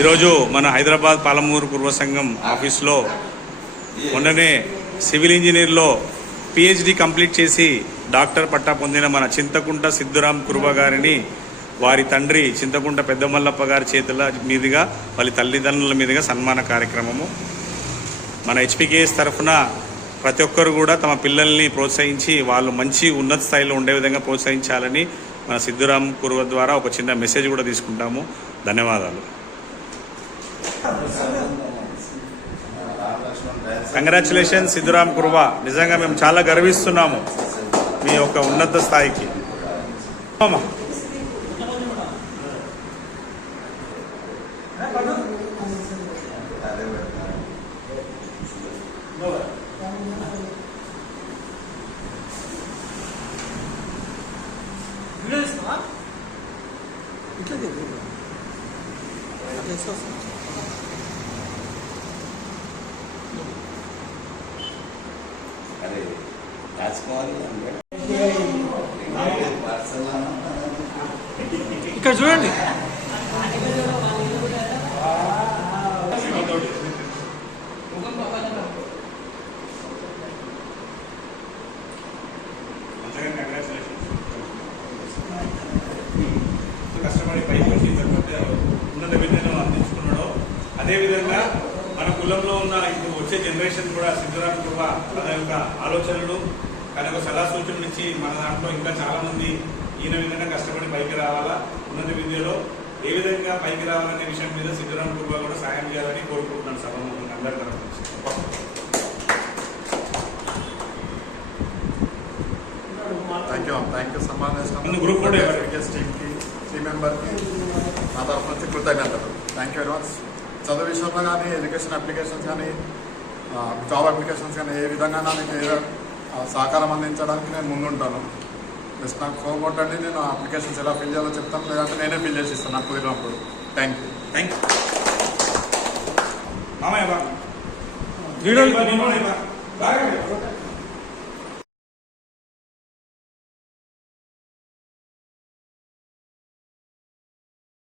ఈరోజు మన హైదరాబాద్ పాలమూరు పూర్వ సంఘం ఆఫీస్లో మొన్ననే సివిల్ ఇంజనీర్లో పిహెచ్డి కంప్లీట్ చేసి డాక్టర్ పట్టా పొందిన మన చింతకుంట సిద్ధురాం కురుబ గారిని వారి తండ్రి చింతకుంట పెద్దమల్లప్ప గారి చేతుల మీదుగా వాళ్ళ తల్లిదండ్రుల మీదుగా సన్మాన కార్యక్రమము. మన హెచ్పికేఎస్ తరఫున ప్రతి ఒక్కరు కూడా తమ పిల్లల్ని ప్రోత్సహించి వాళ్ళు మంచి ఉన్నత స్థాయిలో ఉండే విధంగా ప్రోత్సహించాలని మన సిద్ధురాం కురువ ద్వారా ఒక చిన్న మెసేజ్ కూడా తీసుకుంటాము. ధన్యవాదాలు. కంగ్రాచులేషన్ సిద్ధురామ్ కుర్వా నిజంగా మేము చాలా గర్విస్తున్నాము మీ యొక్క ఉన్నత స్థాయికి. ఇట్లా చెప్పు ఇక్కడ చూడండి. కష్టపడి పైకి వచ్చి ఇంతకుముందు ఉన్నత విద్యను అందించుకున్నాడో అదేవిధంగా కులంలో ఉన్న ఇప్పుడు వచ్చే జనరేషన్ కూడా సిద్ధరామ కుర్వ తన యొక్క ఆలోచనలు తన యొక్క సలహా సూచనలు ఇచ్చి మన దాంట్లో ఇంకా చాలా మంది ఈయన విధంగా కష్టపడి పైకి రావాలా? ఉన్నత విద్యలో ఏ విధంగా పైకి రావాలనే విషయం మీద సిద్ధరామ కుర్వ కూడా సాయం చేయాలని కోరుకుంటున్నాను సభ అందరి తరఫు నుంచి థ్యాంక్ యూ థ్యాంక్ యూ టీమ్కి టీమ్ మెంబర్కి నా తరఫు నుంచి కృతజ్ఞతలు. థ్యాంక్ యూ వెరీ మచ్ చదువు విషయంలో కానీ ఎడ్యుకేషన్ అప్లికేషన్స్ కానీ జాబ్ అప్లికేషన్స్ కానీ ఏ విధంగా ఏదో ఆ, సహకారం అందించడానికి నేను ముందుంటాను. జస్ట్ నాకు ఫోన్ కొట్టండి నేను అప్లికేషన్స్ ఎలా ఫిల్ చేయాలో చెప్తాను లేదంటే నేనే ఫిల్ చేసి ఇస్తాను నాకు కుదిరినప్పుడు. థ్యాంక్ యూ థ్యాంక్ యూ మామయ్య బాగా. వీడియో బాగా బాగా.